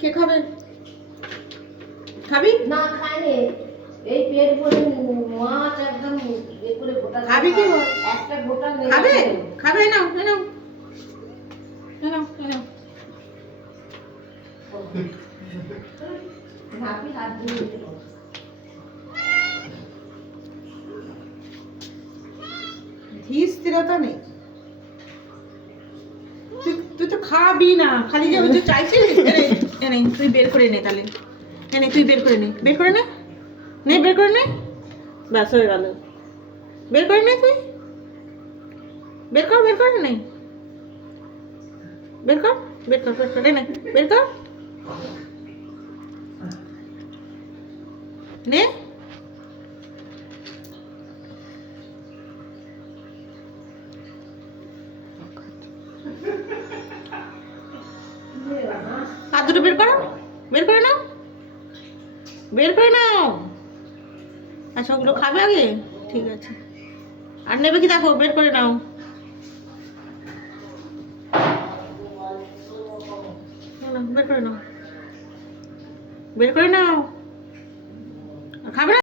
কে খাবে? খাবি না খাইনি, এই পেট ভরে মাছ একদম এ করে গোটা খাবি কি বল? একটা গোটা নেই। খাবে খাবে নাও নাও নাও নাও। ভাবি হাত দিয়ে দিতে পারো। ধীর স্থিরতা নেই। তুই তো খাবি না, খালি যে ওই যে চাইছিস। এনে তুই বের করে নে তাহলে। এনে তুই বের করে নে, বের করে নে, নে বের করে নে। ব্যাস হয়ে গেল। বের করে নে তুই, বের কর নে, বের কর বের কর নে, বের কর নে। হাত দুটো বের করো, বের করে নাও, বের করে নাও। আচ্ছা ওগুলো খাবে আগে, ঠিক আছে। আর নেবে কি দেখো, বের করে নাও। বের করে নাও, বের করে নাও। খাবে না।